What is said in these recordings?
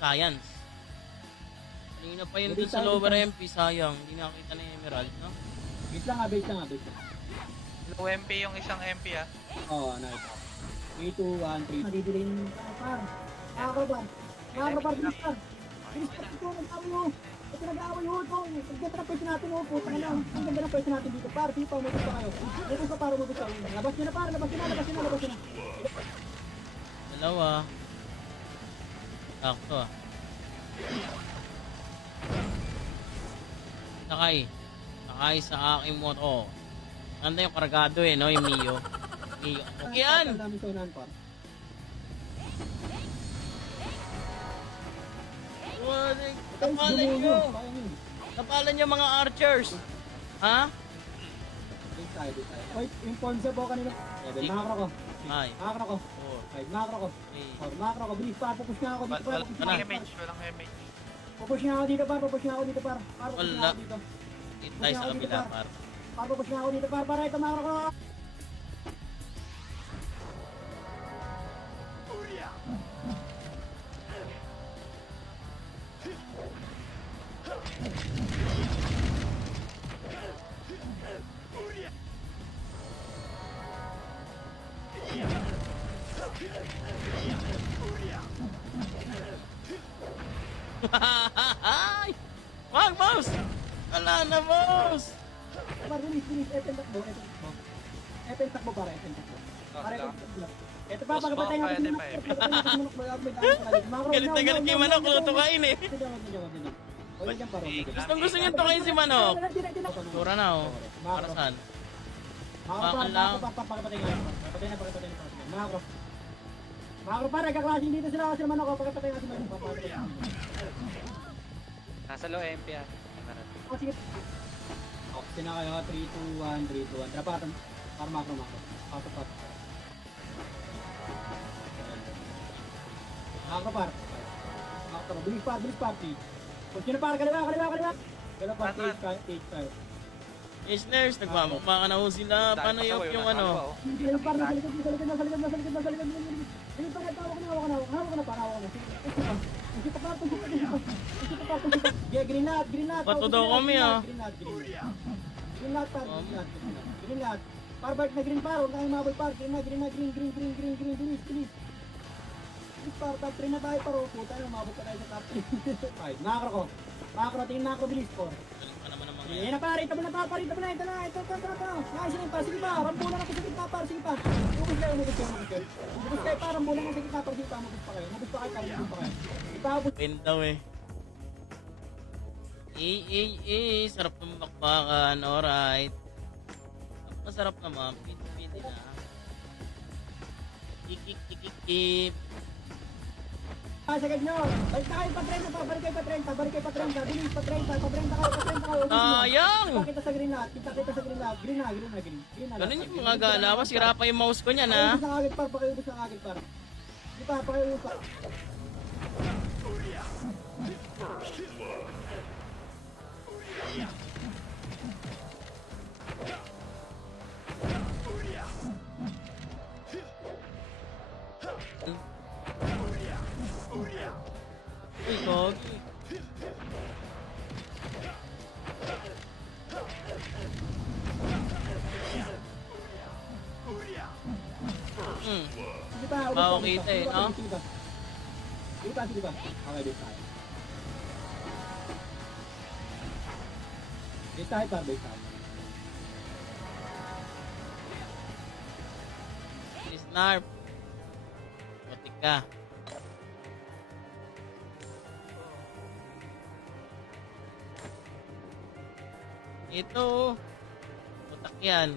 Science. Kanina pa yun dun sa lower MP, sayang. Hindi nakakita na yung emerald, no? Base lang nga, base lang nga, base lang. Low MP yung isang MP ah. Oo, nakita. 3, 2, 1, 3. Nadidelay ng par. Nakakabar. Nakakabar, bilis par. Bilis par, ito, nag-away yun. Ito nag-away yun. Ang ganda ng pwesto natin, oh. Putang ina. Ang ganda ng pwesto natin dito, par. Dito, umutos pa kayo. Umutos pa par, umutos pa kayo. Labas nyo na par, labas nyo na, labas nyo na, labas nyo na. Dalawa. Sakto ah. Sakay. Sakay sa aking moto. Nanda yung kargado eh, no? Yung Mio. Mio. Okay yan! Ang dami sonahan, par. Tapalan nyo! Tapalan nyo mga archers! Ha? Base tayo, base tayo. Oy, yung Ponce po kanina. Makakro ko. Ay. Makakro ko. 5, makakro ko. 4, makakro ko. Bilis par, pupush nga ako dito par. Pupush nga Walang ako, par. image, walang image. Pupush nga ako dito par, pupush nga ako dito par. Par, pupush nga Wala. ako dito. Hit tayo sa kabila, par. Par, pupush nga ako dito par. Para ito makakro ko. Wag, boss! Wala na, boss! Par, bilis, bilis. Epen takbo, epen takbo. Epen takbo para, epen takbo. Para ito takbo. Ito pa, pagpatay nga Pwede ito. pa, Galit na galit kay Manok, lutukain eh. Gusto niya tukain si Manok. Tura na oh. Para saan? Makakro pa, nagkaklase dito sila kasi naman ako pagkatay nga si Manok. Nasa low MP ah. Oh, sige. Okay na kayo, 3, 2, 1, 3, 2, 1. Drapatan. Para makro. Pasok. Makro par. Makro, bilis par. Kung sino par, kaliwa. Kaliwa par, 8, 5. Listeners, nagmamukha ka na ho sila. Paano yung ano? Kaliwa par, sa likod. Kaliwa par, hawak na par. Sige pa. Yeah, green light. Bato daw kami ah. Green light par. Par bike na green par, huwag kayong mabay par. Green. Bilis par, top 3 na tayo paro. Puta na, mabot pa tayo sa top 3. 5, makro ko. Tingin makro, bilis 4. Galing pa naman ang mga Yan na par, ito na. Ito. Nice na par, sige pa. Rambulan ako sa gitna par, sige pa. Ubus kayo par, rambulan ako sa gitna par, sige pa. Mabus pa kayo, Ipabot. Pin daw eh. Sarap ng bakbakan. Alright. Masarap naman. Pwede na. Kikik. Sagad nyo. Balik na kayo pa 30 pa. Balik kayo pa 30. Bilis pa 30. Pa 30 kayo. Sayang! Kita sa green light. Green na. Ganun yung mga galaw. Sira pa yung mouse ko niyan ha. Pakiubos ng agad par. Di pa, pakiubos pa. Uy, gogi. Sige pa. Bawa kita eh, no? Sige pa. Okay, base tayo. Base tayo. Snarp. Putik ka. Ito. Putak yan.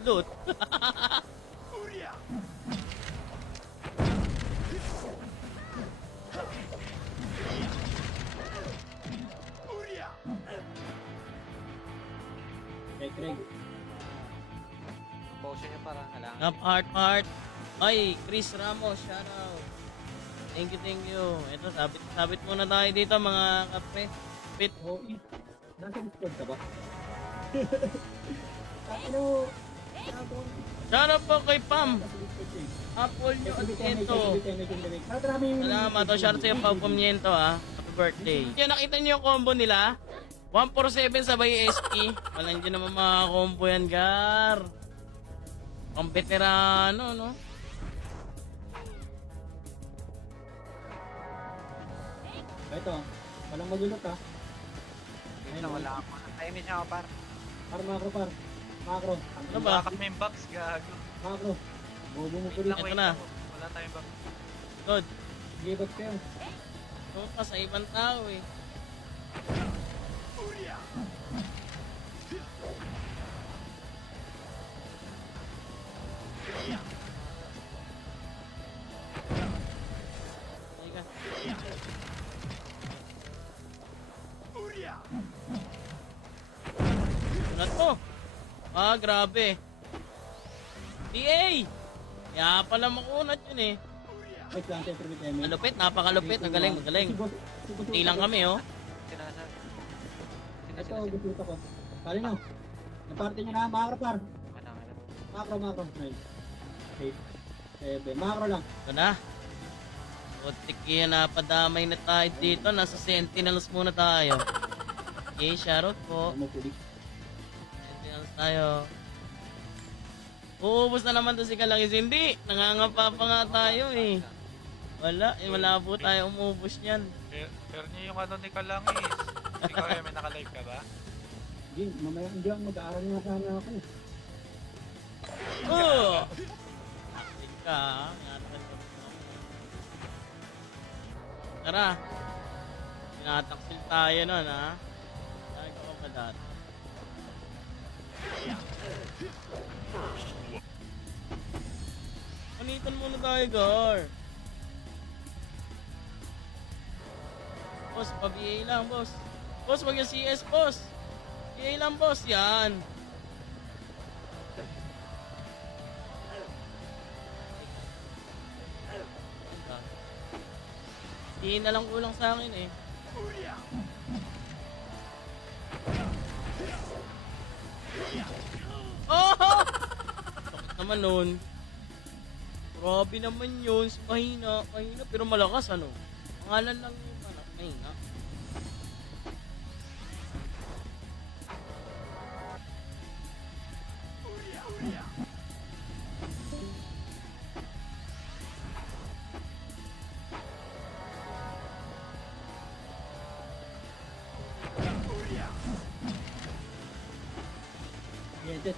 Loot. Craig. Potion niya parang halangan. Up heart. Ay, Chris Ramos, shoutout. Thank you. Ito, sabit muna tayo dito mga kapre. Bit. Oh, nasa Discord ka ba? Ano? Shoutout po kay Pam. Apple nyo at ito. Salamat. O, shoutout sa'yo, Pam Pumiento, ah. Happy birthday. Kaya nakita nyo yung combo nila? 147 sabay SP. Walang dyan naman mga combo yan, Gar. Pang veterano, no? Ito, walang magulot ha. Ayun na, wala ako. Timing niya ako, par. Macro par. Macro. Ano ba? Wala kami box, gago. Macro. Bobo mo po Wait lang, Ito wait na. lang. Wala tayong box. Good. Give up kayo. Ito ka sa ibang tao, eh. Halika. Unat mo. Ah, grabe. PA! Kaya pala makunat yun eh. Wait lang, temper with Emil. Malupit, napakalupit. Magaling, magaling. Hindi lang kami, oh. Sinasa. Ito, gusto ko. Kali no. Naparte nyo na, macro par. Ano. Macro. 9. 8. 7. Macro lang. Ito na. Putik yan, napadamay na tayo dito. Nasa Sentinels muna tayo. Okay, shoutout po. Ano po Sentinels tayo. Uubos na naman to si Kalangis. Hindi, nangangapa pa nga tayo eh. Wala, malabo tayo umubos niyan. Pero niyo yung ano ni Kalangis. Ikaw ay may nakalive ka ba? Hindi, mamaya hindi ako mag-aaral na sana ako. Oh! Acting ka, ha? Ingatan ko. Tara. Tinataksil tayo nun, ha? Tayo ka pa dati. Panitan muna tayo, Gar. Boss, pa-BA lang, boss. Boss, wag yung CS, boss. BA lang, boss. Yan. Hindi na lang kulang sa akin eh. Oh! Sakit naman nun. Grabe naman yun. Mahina. Mahina pero malakas ano. Pangalan lang yung anak. Mahina.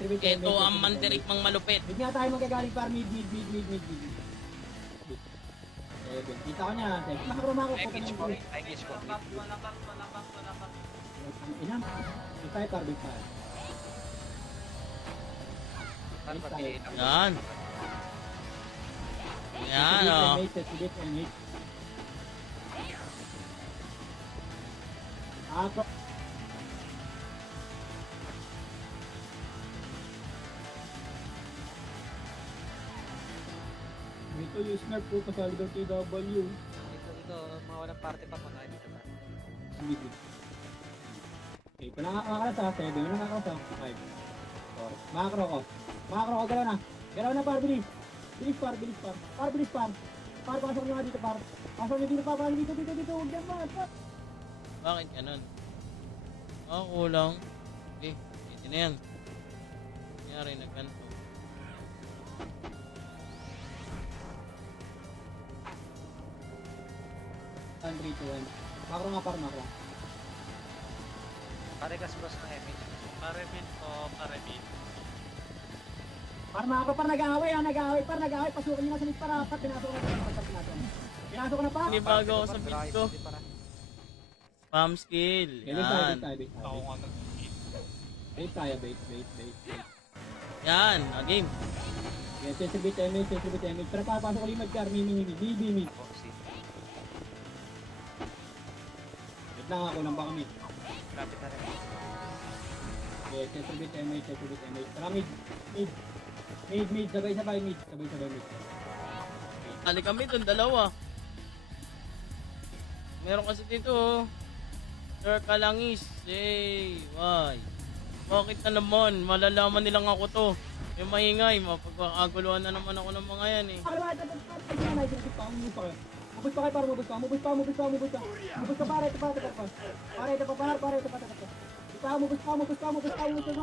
Ito ang mandirik mang malupit. Mid nga tayo magagaling par mid. Kita ko niya. Macro. Package ko. Package ko. Ilan? Big tayo par, big tayo. Par pa-BA lang. Yan. Yan oh. Macro. Ito yung snarp po kasali daw KW. Ito, mga walang party pa muna dito ba? Hindi good. Okay, kung nakakalas sa 7, kung nakakalas sa 5. Macro ko. Macro ko, galaw na. Galaw na par, bilis. Bilis par. Par, bilis par. Par, pasok nyo nga dito par. Pasok nyo dito par, dito. Huwag yan par. Bakit ganun? Oh, kulang. Okay, hindi na yan. Nangyari na ganito. Pan 3 to 1. Macro nga par, macro. Paregas boss ng image. Parebit o parebit. Par, macro par, nag-aaway par. Pasukin nyo na sa mid para apat. Pinasok ko na. Pinasok ko na pa. Panibago ako sa beat ko. Spam skill. Yan. Ako nga nag-hit. Bait tayo, bait. Yan, game. Yan, sensitive damage. Pero papasok ko limag car, mid. Ako si. Wait lang ako lang baka mid. Grabe na rin. Yes, sensitive damage. Tara mid. Sabay mid. Ali kami dun, dalawa. Meron kasi dito, oh. Sir Kalangis. Hey, why? Bakit na naman? Malalaman nilang ako to. Yung maingay, mapagkakaguluhan na naman ako ng mga yan eh. Kaliwa, ito, sinanay, sinasip pa, umubos pa kayo. Mubos pa kayo, para mubos pa. Mubos pa. Mubos pa, para, ito pa. Para, ito pa. Mubos pa, mga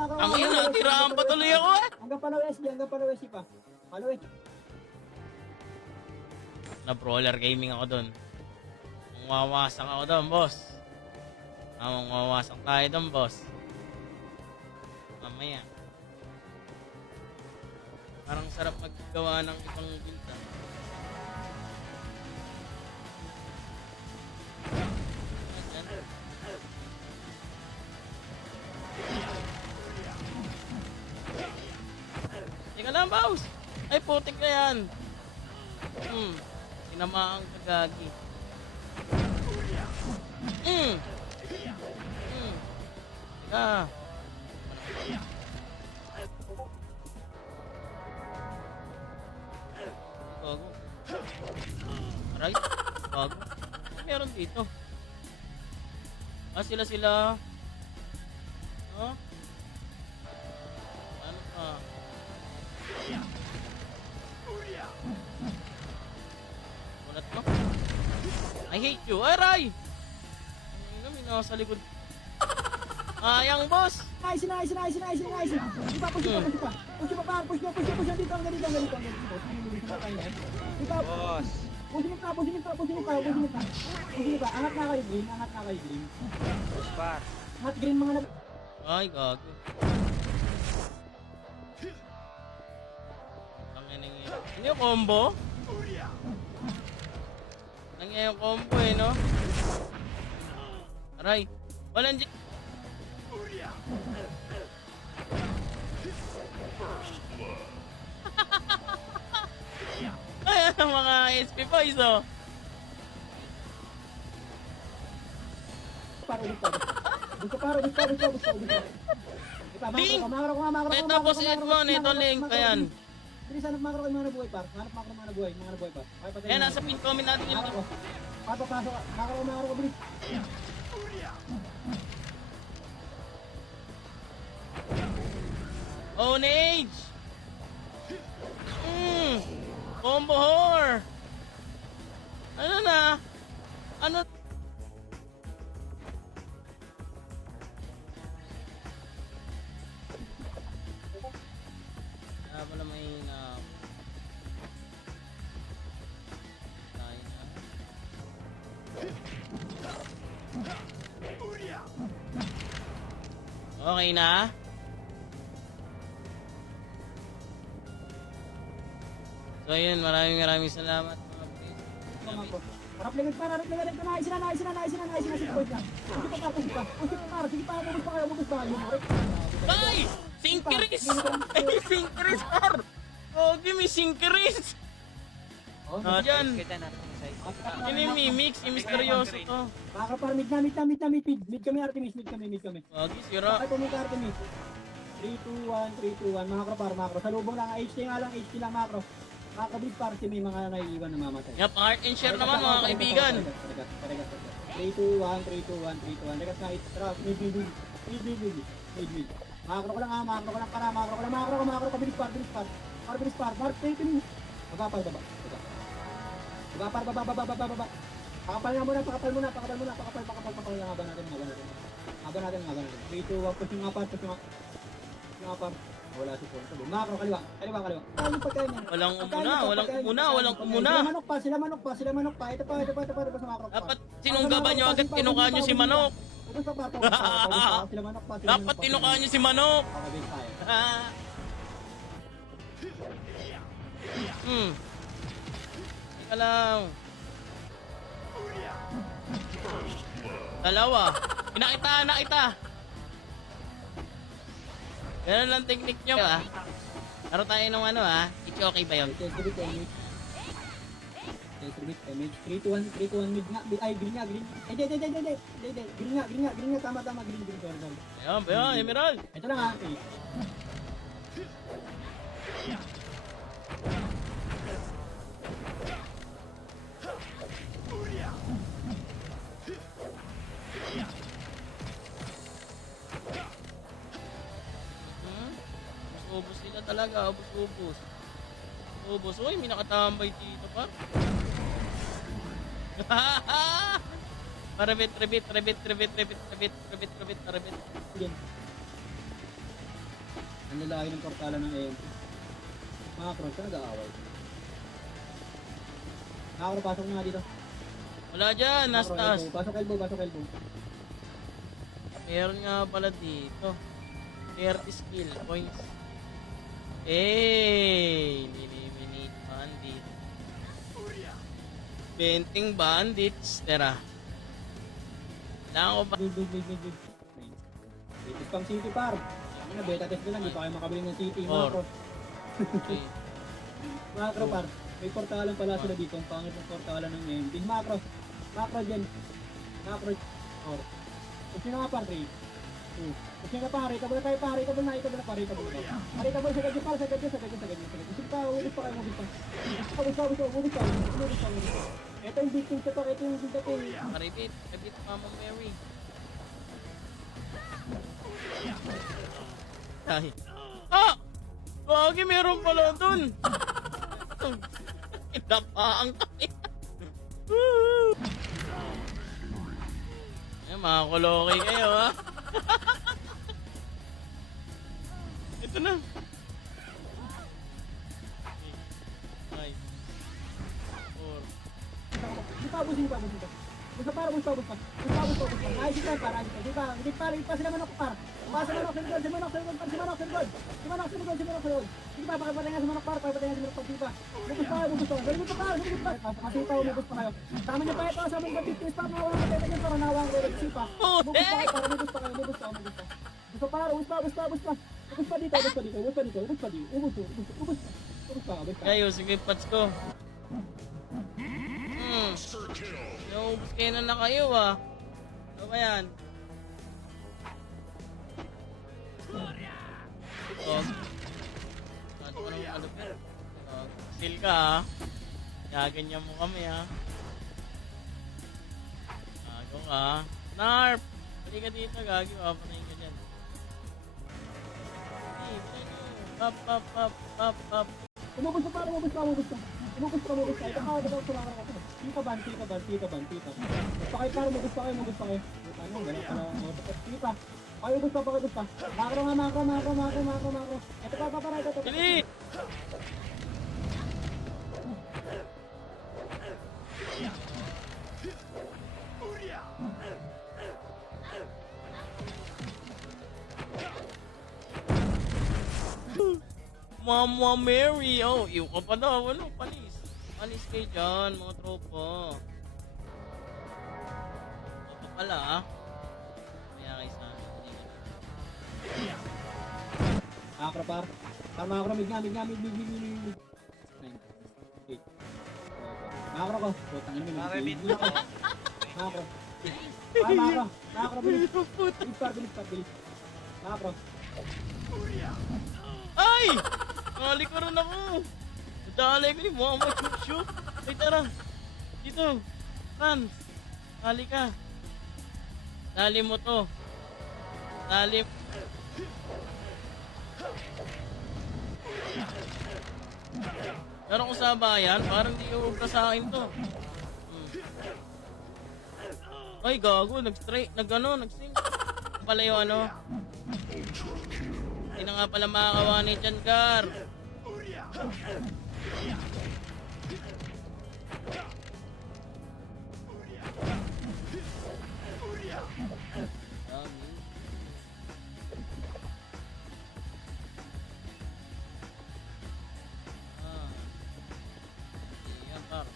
kawan. Ang ina, tirahan pa tuloy ako eh. Hanggang palaw SG pa. Palaw SG. Na-brawler gaming ako dun. Mangwawasang ako dun, boss. Mangwawasang tayo dun, boss. Mamaya. Parang sarap maggawa ng ibang build ah. Ayan. Teka lang, boss! Ay, putik na yan! Tinamaan ka, gagi. Teka. Bago. Aray. Bago. Ano meron dito? Sila. Oh? Ano pa? Kunat mo? I hate you. Aray! Ano may nasa likod? Ayang, boss! Nice. Di ba, push pa. Push dito, hanggang dito. Di ba, Boss. push pa. Angat na kayo, green. Boss par. Angat green mga nag... Ay, gago. Ang inang yun. Ano yung combo? Nangyay yung combo eh, no? Aray. Walang dyan. Ay, ang mga SP boys, oh. Para ulit pa. Gusto. Link! Makro ko. Eh, tapos hit mo, nito link, ayan. Bilis, hanap makro kayo mga nabuhay par. Hanap makro mga nabuhay par. Okay, patay. Ayan, nasa pin comment natin yung Makro ko. Papapasok ka. Makro ko, bilis. Own age! Combo whore! Ano na? Ano? Kaya pala mahina. Tayo na. Okay na? So ayun, maraming salamat mga pre. Harap ligad pa. Nice na. Sige pa. Sige pa, mabos pa kayo. Ay! Synchris! Ay, Synchris, par! Oh, give me Synchris! Dyan. Yun yung mimix, yung misteryoso to. Makro par, mid kami Artemis. Wagi, sira. Bakit pumika Artemis? 3-2-1. Makro. Sa lubong lang, HT lang makro. Makakabig par, si may mga naiiwan na mamatay. Yep, heart and share naman mga kaibigan. 3-2-1. Regat na, tara, mid. Makro ko lang, makro ko, bilis par. Par, 30 minutes. Baba. Pakapal muna. Pakapal lang natin. Haba natin. 3-2-1, push yung apar. Wala si Ponto. Makro, kaliwa. Ano pagkain yan? Walang umuna. Sila manok pa. Ito pa sa makro. Dapat sinunggaban nyo agad, tinukaan nyo si Manok. Sila manok pa. Dapat tinukaan nyo si Manok. Okay, big tayo. Teka lang. Dalawa. Nakita. Ganun lang technique nyo, ha? Laro tayo ng ano, ha? It's okay ba yun? Test bit damage. 3-2-1 mid nga. Ay, green nga. Hindi. Green nga. Tama. Green. Ayan, ba yan, Emerald? Ito lang ha. Okay. Ubus nila talaga. Ubus. Ubus. Uy, may nakatambay dito pa. Rebit. Yan. Ang lalaki ng portala ng AMP. Mga cross ka nag-aaway. Nakakro, pasok nga dito. Wala dyan, nasa taas. Pasok elbow. Meron nga pala dito. 30 skill points. Eliminate bandit. Benting bandits. Tara. Kailangan ko ba? Big. Latest pang city par. Ano na, beta test na lang, hindi pa kayo makabili ng city. Mga Or. cross. Okay. Macro par, may portalan pala sila dito. Ang pangit ng portalan ng AMP. Macro dyan. Macro. Or. Kung sino nga par, 3. Kung sino nga par, readable na tayo par, readable na. Readable sa ganyan par, sa ganyan. Sige pa, ulit pa kayo, ulit pa. Ito yung victim ko to, ito yung victim ko. Rebit, Mama Mary. Ay. Ah! Gagi, meron pala dun. Inapaan kami. Mga kuloki kayo, ha? Ito na. Ay. 4. Di pa, busin pa. Busa para. Ay, di pa. Hindi pa sila manok par. Pasa manok sa likod, si manok sa likod. Sige pa, pakipatay nga sa manok par, di pa. Bubus pa. Bubus pa. Bubus pa kayo. Tama niyo pa ito, sa mga fitness pa, mga wala tayo para nawang ulit, sipa. Bubus pa kayo, bubus pa. Busa para, ubus pa dito. Ubus pa. Kayo, sige, pats ko. Naubos kayo na kayo, ah. Ano ba yan? Oh. Ano ka nang malupit? Oh. Still ka, ha? Gaganyan mo kami, ha? Gago ka, ha? Narp! Bali ka dito, gagi. Papanayin ka dyan. Hey, pap. Umubos pa. Ito ka, Tita ban. Pakay para, umubos pa kayo. Ano, ganun pala. Tita. Pakibos pa. Makro. Ito pa. Bili! Mama Mary! Oh, iyo ka pa daw. Ano? Panis kayo dyan, mga tropa. Ito pala, ah. Kaya kayo sa amin. Makro par. Makro, mig. 9, 8. Makro ko. Putangin mo. Marebit mo. Makro. Makro, bilis. Bilis. Makro. Ay! Ngali ko rin ako. Nadalay ko ni Mama Chuchu. Ay, tara. Dito. Franz. Ngali ka. Dali mo to. Dali. Pero kung sa bayan, parang di ubra sa akin to. Ay, gago. Nag-straight. Nag-sync. Pala yung ano. Hindi na nga pala makakawa ni Jankar. Jankar.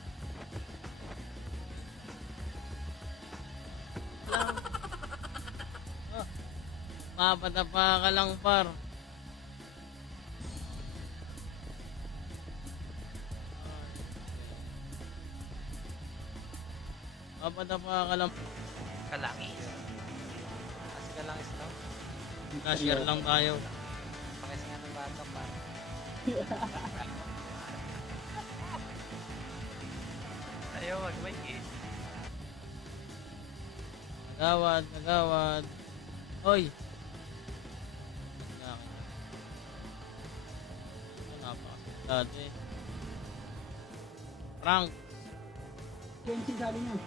Mapatapa ka lang, par. Mapatapa ka lang. Kalangis. Kasi kalangis daw. Na-share lang tayo. Pakis nga ng bata pa. Ayaw, mag-wait. Nagawad. Hoy! Dati. Rank. 20 sabi niyo.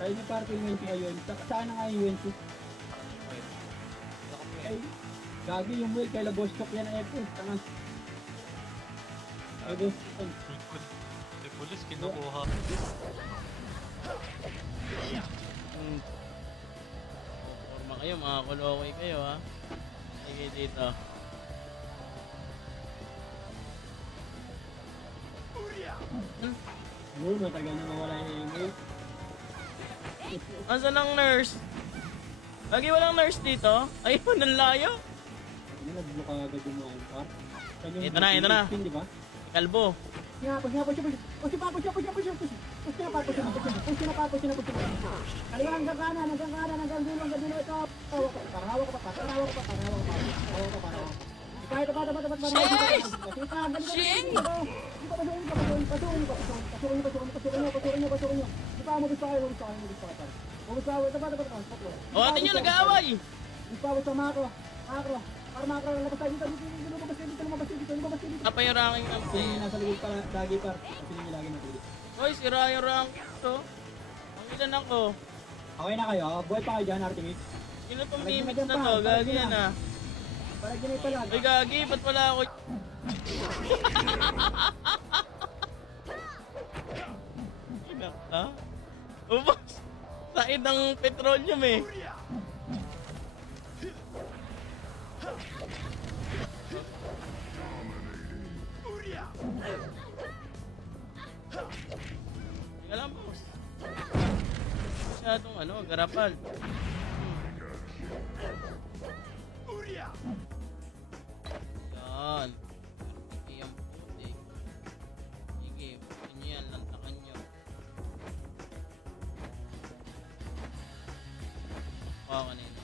Sabi niyo party yung 20 ngayon. Saan na nga yung 20? Ay, gagi yung Will. Kaya boss talk yan ang F1. Tanga. Ay, boss talk. Si pulis kinukuha. Forma kayo, mga kulokoy kayo ha. Sige dito. Ano, matagal na mawala yung Will. Asan ang nurse? Lagi walang nurse dito? Ayun, ang layo. Ano, nag-block agad yung mga car. Ito na, ito na. Di ba? Kalbo. Push na pa. Kaliwa hanggang kanan, hanggang dulo, ito. Parahawa ka pa. Shing! O, atin yun, nag-aaway. Apa yung ranking ng Nasa likod pa, lagi pa. Kasi hindi lagi natulog. Hoy, sira yung ranking to. Ang ilan ako. Okay na kayo, buhay pa kayo dyan, Artemis. Sino tong limit na to? Gagi yan ah. Para ginay pa lang. Uy, gagi, ba't wala ako? Inak, ha? Ubos! Said ng petroleum eh. Teka lang, boss. Masyadong garapal. Yan. Sige, ang putik. Sige, putin nyo yan. Lantakan nyo. Kanina.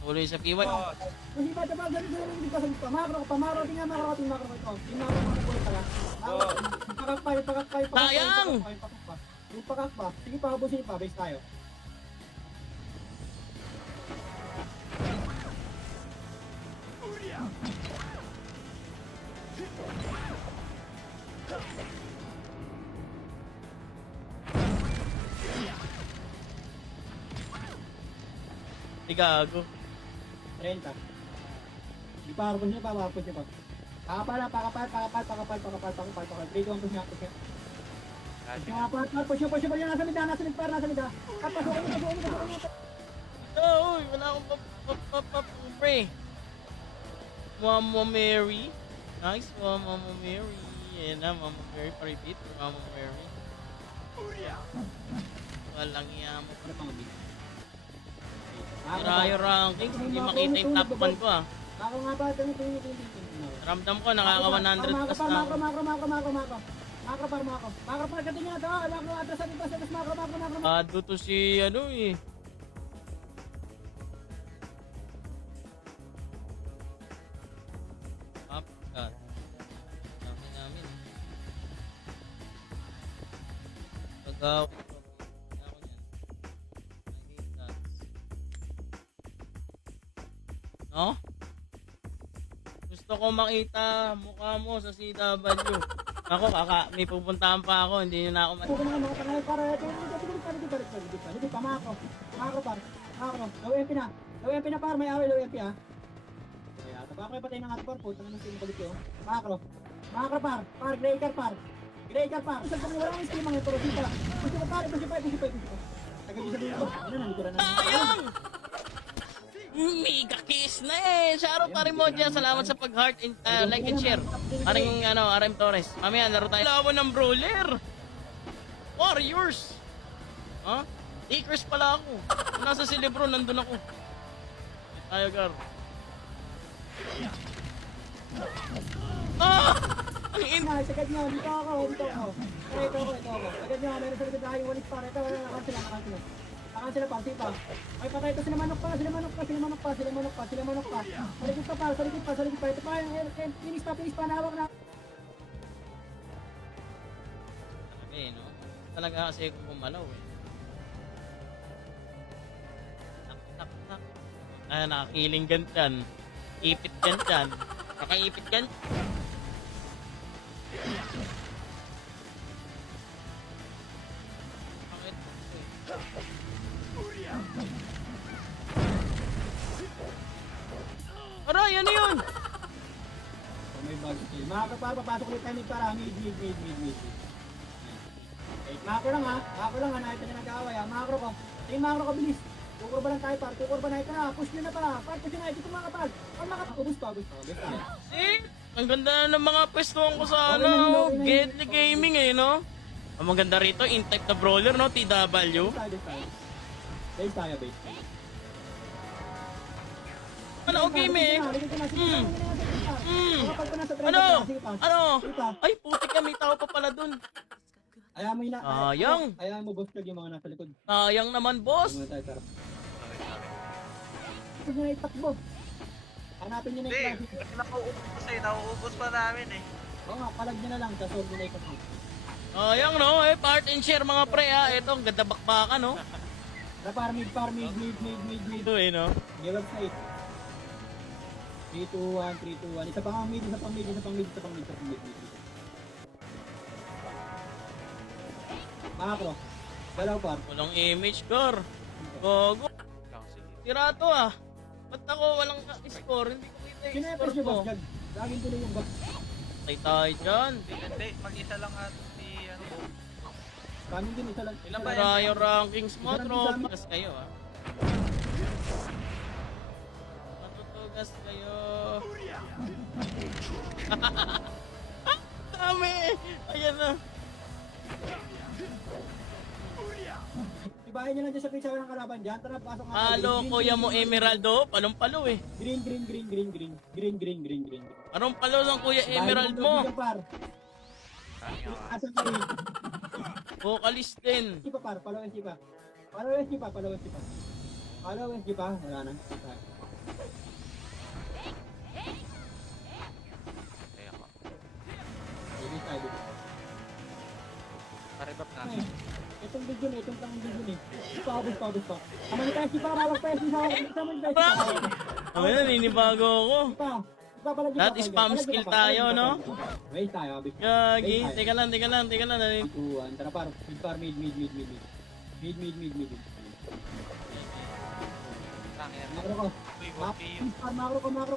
Patuloy sa piwat. Hindi pa, hindi pa. Pamaro, tingnan makro ito. Tingnan makro pala. Pakakpay. Sayang! Yung pakakpa. Sige pa, habusin pa. Base tayo. Gago. 30. Di pa, habusin pa. Pakapal. 3, 2, 1, push niya. Push niya. Nasa mida. Pasukin niyo. Uy, wala akong pre. Mama Mary. Nice one, Mama Mary. Yan na, Mama Mary. Pa-repeat, Mama Mary. Walang iya mo. Ano pang mabit? Sira yung ranking. Hindi makita yung top 1 ko ah. Ako nga ba? Ramdam ko, nakaka 100 plus na. Makro par, ganito niya ito. Alam ko, atras, makro. Ado to si Upcut. Dami namin. Pagaw. No? Gusto ko makita mukha mo sa CW. Ako, may pupuntahan pa ako, hindi nyo na ako Huwag naman mga pangalan para. Hindi pa, makro par. Low MP na. Low MP na par, may away, low MP ha. Kaya, tapos patay ng ato par po. Tangan ng sinukulit yun. Makro par. Grey car par. Isang kami wala ang skill mga ito. Push pa. Tagay sa dito. Ano na, dito na. sayang! Mega kiss na eh! Shoutout pa rin mo dyan. Salamat sa pag-heart and like and share. Paring RM Torres. Mamaya, laro tayo. Laban ng brawler! Warriors! Ha? Takers pala ako. Kung nasa si Lebron, nandun ako. Tayo, Gar. Ah! Ang in... Sagad nyo, dito ako. Ito ako. Sagad nyo, meron sa likod tayo. Walis par. Ito, Akan sila pa, sipa. Ay patay ito, sila manok pa. Sa likod pa. Ito pa, finish pa, nahawak na. Sabi, no? Talaga kasi kung pumalaw eh. Tak. Ah, nakakiling gan dyan. Ipit gan dyan. Nakaipit gan. Aray, ano yun? Oh, may bug skill. Mga kapar, papasok ulit tayo para mid. Okay, makro lang ha. Nakita niya nag-aaway ha. Makro ko. Tingin makro ko, bilis. Tukurba lang tayo par. Tukurba na ito na. Push nyo na pa. Par, push nyo na. Dito mga kapar. Par, ubus pa. Best tayo. Eh, ang ganda na ng mga pwestuhan ko sa ano, Gedli Gaming eh, no? Ang maganda rito, in-type na brawler, no? TW. Base tayo. Ano, okay, me? Ano? Ano? Ay, putik ka, may tao pa pala dun. Ayaw mo yun Sayang. Ayaw mo boss yung mga nasa likod. Sayang naman, boss. Muna tayo, tara. Ito na itakbo. Hanapin nyo na Hindi, yung klase. nauubos eh. Nauubos pa namin eh. Oo nga, palag nyo na lang. Kasolve nyo na yung klase. Sayang, no? Eh, part and share, mga pre, ha? Ito, ang ganda bakbakan, no? Par mid. Ito, eh, no? Give up sa 8. 3, 2, 1. Isa pang mid. Makakro. Galaw par. Walang image, Gor. Gogo. Tira to, ah. Ba't ako walang score? Hindi ko kita yung Kinepes score nyo ko. boss, Jag. Laging tuloy yung boss. Tay tayo dyan. Hindi, mag-isa lang at si ano. Kanin din, isa lang. Ilan ba Para yung rankings mo, tropas kayo, ah. Matutugas kayo. Dami! Ayan na. Ibahin nyo lang dyan sa pizza ng kalaban dyan. Tara, pasok nga. Halo, kuya mo Emeraldo. Palong-palo, eh. Green. Anong palo ng kuya Emerald mo? Asan ka rin? Vocalist din. Si pa par, follow SG pa. Follow SG pa. Wala na. Kaya ko. Ibig tayo dito. Paribab na. Ay, itong video na, itong tangang video ni. Pabos pa. Amani tayo si pa, mawag pa SG sa akin. Amani tayo si pa. Ano yan, ninibago ako. Lahat spam skill tayo, no? Wait tayo, abis. Gagi. Teka lang. Tuan, tara par, mid. Mid. Tangin. Makro ko. Uy, huwag kayo. Makro par.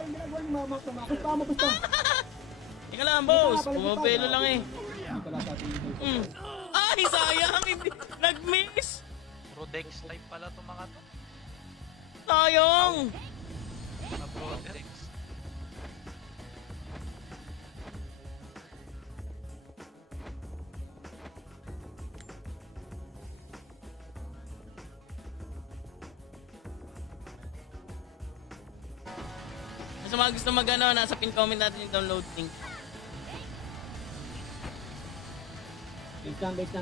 Hindi nagawa ni makro. Basta. Teka lang, boss. Pumapelo lang, eh. Hindi pala sa atin yung Ay, sayang. Hindi. Nag-miss. Prodex type pala itong mga to. Sayang. Mga Prodex. Sa mga gusto mag-ano, nasa pin comment natin yung download link. Base lang. Base,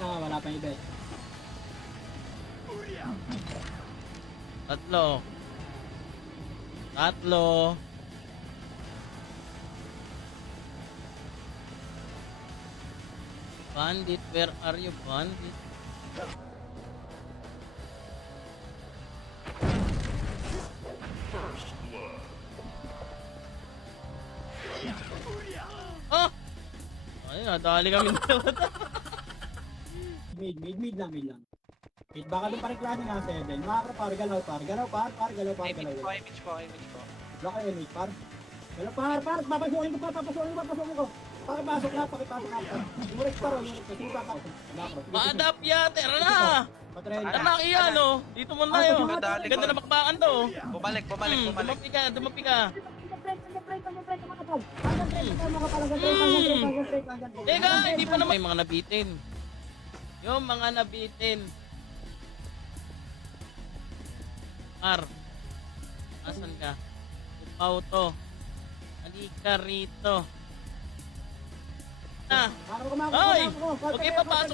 wala pa yung base. Tatlo. Bandit, where are you, bandit? Oh! Ayun, nadali kami dalawa. Mid lang. Mid, baka doon pa rin klase na 7. Makakro par, galaw par. Image ko. Block kayo, mid par. Galaw par, papasukin ko. Pakipasok na. Umurik par, Sige pa ka. Makro. Ma-adapt ya, tara na! Patrel. Tara na, no? Dito muna tayo. Madali Ganda ko. na bakbakan to. Bumalik. Dumapi ka. Teka, hindi pa naman. May mga nabitin. Yung mga nabitin. Ar. Asan ka? Auto. Halika rito. Na. Makro. Ay! Huwag kayo papasok